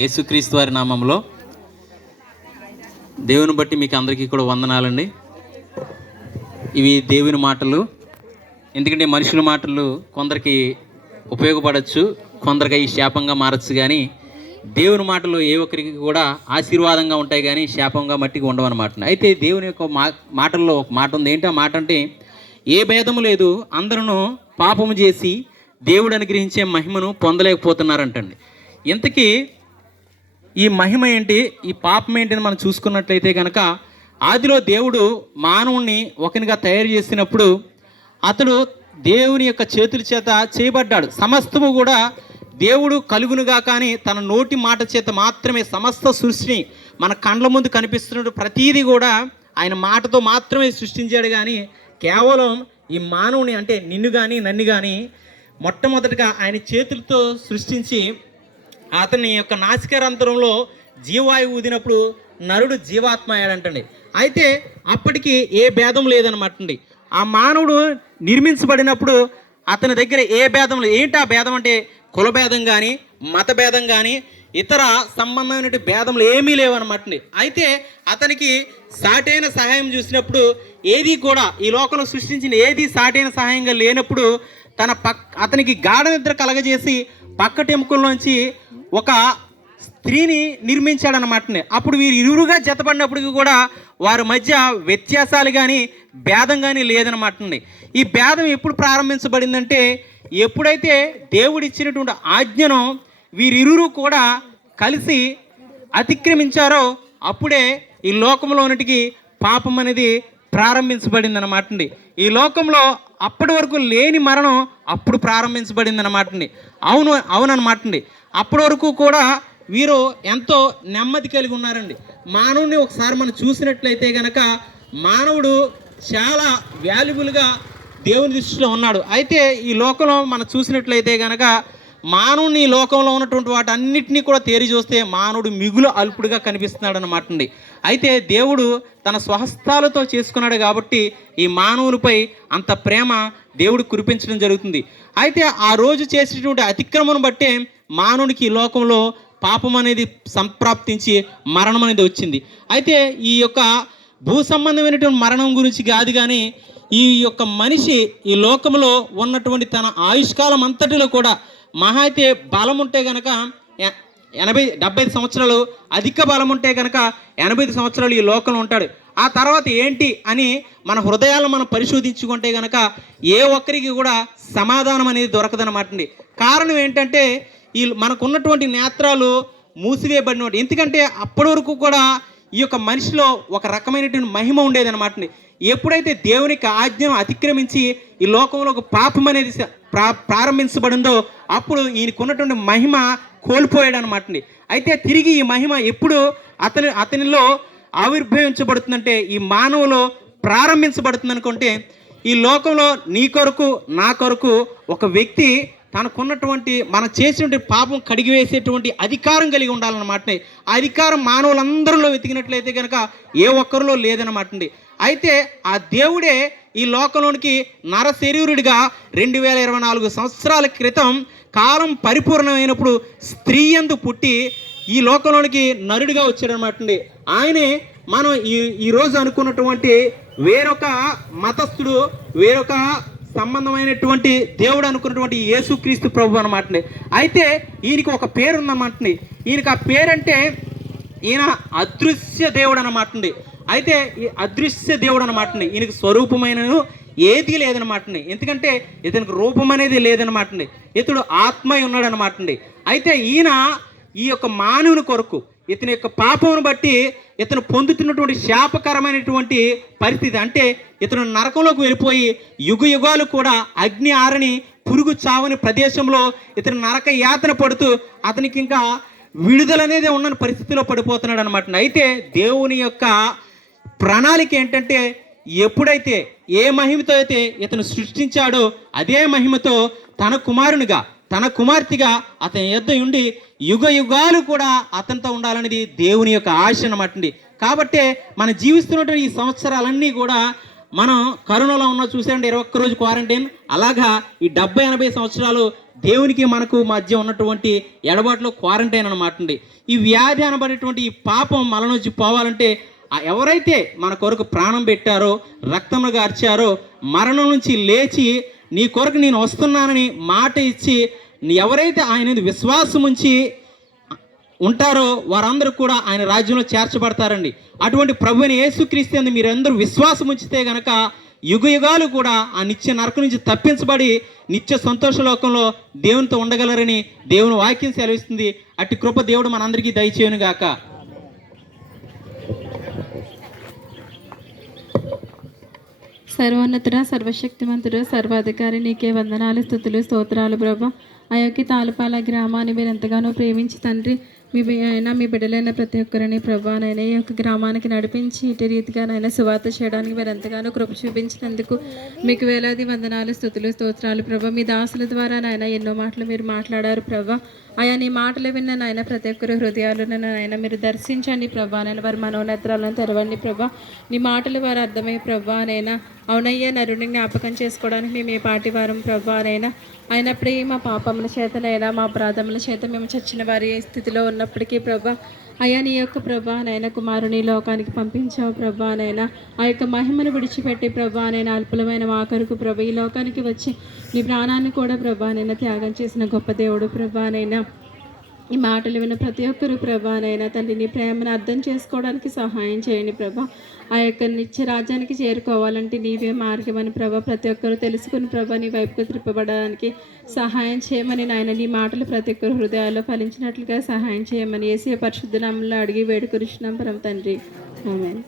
యేసుక్రీస్తు వారి నామంలో దేవుని బట్టి మీకు అందరికీ కూడా వందనాలండి. ఇవి దేవుని మాటలు. ఎందుకంటే మనుషుల మాటలు కొందరికి ఉపయోగపడవచ్చు, కొందరికి ఈ శాపంగా మారచ్చు. కానీ దేవుని మాటలు ఏ ఒక్కరికి కూడా ఆశీర్వాదంగా ఉంటాయి, కానీ శాపంగా మట్టికి ఉండవన్నమాట. అయితే దేవుని యొక్క మాటల్లో ఒక మాట ఉంది. ఏంటి ఆ మాట అంటే, ఏ భేదము లేదు, అందరూ పాపము చేసి దేవుడు అనుగ్రహించే మహిమను పొందలేకపోతున్నారంటండి. ఇంతకీ ఈ మహిమ ఏంటి, ఈ పాపం ఏంటి అని మనం చూసుకున్నట్లయితే కనుక, ఆదిలో దేవుడు మానవుణ్ణి ఒకనిగా తయారు చేసినప్పుడు అతడు దేవుని యొక్క చేతుల చేత చేయబడ్డాడు. సమస్తము కూడా దేవుడు కలుగునుగా, కానీ తన నోటి మాట చేత మాత్రమే సమస్త సృష్టిని మన కండ్ల ముందు కనిపిస్తున్న ప్రతీది కూడా ఆయన మాటతో మాత్రమే సృష్టించాడు. కానీ కేవలం ఈ మానవుని అంటే నిన్ను కానీ నన్ను కానీ మొట్టమొదటిగా ఆయన చేతులతో సృష్టించి అతని యొక్క నాసికారంతరంలో జీవాయువు ఊదినప్పుడు నరుడు జీవాత్మ అయ్యాడంటండి. అయితే అప్పటికి ఏ భేదం లేదనమాటండి. ఆ మానవుడు నిర్మించబడినప్పుడు అతని దగ్గర ఏ భేదం లేదు. ఏంటి ఆ భేదం అంటే, కుల భేదం కానీ మత భేదం కానీ ఇతర సంబంధమైన భేదములు ఏమీ లేవన్నమాటండి. అయితే అతనికి సాటైన సహాయం చూసినప్పుడు ఏది కూడా ఈ లోకంలో సృష్టించిన ఏది సాటైన సహాయంగా లేనప్పుడు అతనికి గాఢ నిద్ర కలగజేసి పక్కటెముకల్లోంచి ఒక స్త్రీని నిర్మించాడనమాటండి. అప్పుడు వీరు ఇరువురుగా జతపడినప్పటికీ కూడా వారి మధ్య వ్యత్యాసాలు కానీ భేదం కానీ లేదనమాటండి. ఈ భేదం ఎప్పుడు ప్రారంభించబడిందంటే, ఎప్పుడైతే దేవుడు ఇచ్చినటువంటి ఆజ్ఞను వీరిరువురు కూడా కలిసి అతిక్రమించారో అప్పుడే ఈ లోకంలోనికి పాపం అనేది ప్రారంభించబడింది అనమాటండి. ఈ లోకంలో అప్పటి వరకు లేని మరణం అప్పుడు ప్రారంభించబడింది అనమాటండి. అవుననమాటండి. అప్పటి వరకు కూడా వీరు ఎంతో నెమ్మది కలిగి ఉన్నారండి. మానవుడిని ఒకసారి మనం చూసినట్లయితే కనుక మానవుడు చాలా వాల్యుబుల్గా దేవుని దృష్టిలో ఉన్నాడు. అయితే ఈ లోకంలో మనం చూసినట్లయితే కనుక మానవుని ఈ లోకంలో ఉన్నటువంటి వాటి అన్నిటినీ కూడా తేరి చూస్తే మానవుడు మిగులు అల్పుడుగా కనిపిస్తున్నాడు అనమాటండి. అయితే దేవుడు తన స్వహస్తాలతో చేసుకున్నాడు కాబట్టి ఈ మానవులపై అంత ప్రేమ దేవుడు కురిపించడం జరుగుతుంది. అయితే ఆ రోజు చేసేటువంటి అతిక్రమను బట్టే మానవునికి ఈ లోకంలో పాపం అనేది సంప్రాప్తించి మరణం అనేది వచ్చింది. అయితే ఈ యొక్క భూ సంబంధమైనటువంటి మరణం గురించి కాదు, కానీ ఈ యొక్క మనిషి ఈ లోకంలో ఉన్నటువంటి తన ఆయుష్కాలం అంతటిలో కూడా మహా అయితే బలం ఉంటే కనుక 80-75 సంవత్సరాలు, అధిక బలం ఉంటే కనుక 85 సంవత్సరాలు ఈ లోకంలో ఉంటాడు. ఆ తర్వాత ఏంటి అని మన హృదయాలను మనం పరిశోధించుకుంటే కనుక ఏ ఒక్కరికి కూడా సమాధానం అనేది దొరకదనమాటండి. కారణం ఏంటంటే, ఈ మనకున్నటువంటి నేత్రాలు మూసివేయబడినటువంటి. ఎందుకంటే అప్పటి వరకు కూడా ఈ యొక్క మనిషిలో ఒక రకమైనటువంటి మహిమ ఉండేదన్నమాటండి. ఎప్పుడైతే దేవునికి ఆజ్ఞను అతిక్రమించి ఈ లోకంలో ఒక పాపం అనేది ప్రారంభించబడిందో అప్పుడు ఈయనకున్నటువంటి మహిమ కోల్పోయాడు అనమాటండి. అయితే తిరిగి ఈ మహిమ ఎప్పుడు అతనిలో ఆవిర్భవించబడుతుందంటే, ఈ మానవులో ప్రారంభించబడుతుంది అనుకుంటే, ఈ లోకంలో నీ కొరకు నా కొరకు ఒక వ్యక్తి తనకున్నటువంటి మనం చేసినటువంటి పాపం కడిగివేసేటువంటి అధికారం కలిగి ఉండాలన్నమాట. ఆ అధికారం మానవులందరిలో వెతికినట్లయితే కనుక ఏ ఒక్కరిలో లేదన్నమాటండి. అయితే ఆ దేవుడే ఈ లోకంలోనికి నరశరీరుడిగా 2024 సంవత్సరాల క్రితం కాలం పరిపూర్ణమైనప్పుడు స్త్రీ యందు పుట్టి ఈ లోకంలోనికి నరుడిగా వచ్చాడనమాటండి. ఆయనే మనం ఈరోజు అనుకున్నటువంటి వేరొక మతస్థుడు, వేరొక సంబంధమైనటువంటి దేవుడు అనుకున్నటువంటి యేసుక్రీస్తు ప్రభు అనమాటండి. అయితే ఈయనకి ఒక పేరు ఉందన్నమాటండి. ఈయనకి ఆ పేరంటే ఈయన అదృశ్య దేవుడు అనమాటండి. అయితే ఈ అదృశ్య దేవుడు అనమాటండి. ఈయనకి స్వరూపమైన ఏది లేదనమాటండి. ఎందుకంటే ఇతనికి రూపం అనేది లేదనమాటండి. ఇతడు ఆత్మ ఉన్నాడు అనమాటండి. అయితే ఈయన ఈ యొక్క మానవుని కొరకు ఇతని యొక్క పాపమును బట్టి ఇతను పొందుతున్నటువంటి శాపకరమైనటువంటి పరిస్థితి అంటే, ఇతను నరకంలోకి వెళ్ళిపోయి యుగ యుగాలు కూడా అగ్ని ఆరని పురుగు చావని ప్రదేశంలో ఇతను నరక యాతన పడుతూ అతనికి ఇంకా విడుదల అనేది ఉన్న పరిస్థితిలో పడిపోతున్నాడు అనమాట. అయితే దేవుని యొక్క ప్రణాళిక ఏంటంటే, ఎప్పుడైతే ఏ మహిమతో అయితే ఇతను సృష్టించాడో అదే మహిమతో తన కుమారునిగా తన కుమార్తెగా అతని యొద్ద ఉండి యుగ యుగాలు కూడా అతనితో ఉండాలనేది దేవుని యొక్క ఆశ అనమాటండి. కాబట్టే మనం జీవిస్తున్నటువంటి ఈ సంవత్సరాలన్నీ కూడా మనం కరోనాలో ఉన్న చూసారంటే 21 రోజు క్వారంటైన్. అలాగా ఈ 70-80 సంవత్సరాలు దేవునికి మనకు మధ్య ఉన్నటువంటి ఎడబాటులో క్వారంటైన్ అనమాట అండి. ఈ వ్యాధి అనబడేటువంటి ఈ పాపం మన నుంచి పోవాలంటే ఎవరైతే మన కొరకు ప్రాణం పెట్టారో, రక్తము గార్చారో, మరణం నుంచి లేచి నీ కొరకు నేను వస్తున్నానని మాట ఇచ్చి ఎవరైతే ఆయన మీద విశ్వాసం ఉంచి ఉంటారో వారందరూ కూడా ఆయన రాజ్యంలో చేర్చబడతారండి. అటువంటి ప్రభువుని యేసుక్రీస్తు యందు మీరందరూ విశ్వాసం ఉంచితే గనక యుగయుగాలు కూడా ఆ నిత్య నరకం నుంచి తప్పించబడి నిత్య సంతోష లోకంలో దేవునితో ఉండగలరని దేవుని వాక్యం సెలవిస్తుంది. అట్టి కృప దేవుడు మనందరికీ దయచేయును గాక. సర్వోన్నతుడ, సర్వశక్తిమంతుడు, సర్వాధికారి నీకే వందనాలు, స్తుతులు, స్తోత్రాలు ప్రభా. ఆ యొక్క తాలుపాల గ్రామాన్ని మీరు ఎంతగానో ప్రేమించి తండ్రి మీ బిడ్డలైన ప్రతి ఒక్కరిని ప్రభా నైనా ఈ యొక్క గ్రామానికి నడిపించి ఇటు రీతిగా నైనా సువార్త చేయడానికి మీరు ఎంతగానో కృప చూపించినందుకు మీకు వేలాది వందనాలు, స్తుతులు, స్తోత్రాలు ప్రభా. మీ దాసుల ద్వారా నాయన ఎన్నో మాటలు మీరు మాట్లాడారు ప్రభా. ఆయా నీ మాటలు విన్న నాయన ప్రతి ఒక్కరి హృదయాలను నాయన మీరు దర్శించండి ప్రభా. నేను వారి మనోనేత్రాలను తెరవండి ప్రభా. నీ మాటలు వారు అర్థమయ్యే ప్రభా నైనా. అవునయ్యా, నరుని జ్ఞాపకం చేసుకోవడానికి మేము ఏ పాటి వారం ప్రభా నైనా. అయినప్పుడే మా పాపముల చేతనైనా మా అపరాధముల చేత మేము చచ్చిన వారి స్థితిలో ఉన్నప్పటికీ ప్రభా అయ్యా నీ యొక్క ప్రభా నైనా కుమారుని లోకానికి పంపించావు ప్రభా నైనా. ఆ యొక్క మహిమను విడిచిపెట్టి ప్రభా నైనా అల్పులమైన మా కొరకు ప్రభా ఈ లోకానికి వచ్చి నీ ప్రాణాన్ని కూడా ప్రభా నైనా త్యాగం చేసిన గొప్ప దేవుడు ప్రభా నైనా. ఈ మాటలు విన్న ప్రతి ఒక్కరు ప్రభా నైనా తండ్రి నీ ప్రేమను అర్థం చేసుకోవడానికి సహాయం చేయండి ప్రభా. ఆ యొక్క నిత్య రాజ్యానికి చేరుకోవాలంటే నీవే మార్గమని ప్రభా ప్రతి ఒక్కరు తెలుసుకుని ప్రభా నీ వైపుకు త్రిప్పబడడానికి సహాయం చేయమని నాయన నీ మాటలు ప్రతి ఒక్కరు హృదయాల్లో ఫలించినట్లుగా సహాయం చేయమని యేసయ్య పరిశుద్ధ నామములో అడిగి వేడుకొనుచున్నాం పరమ తండ్రి. ఆమేన్.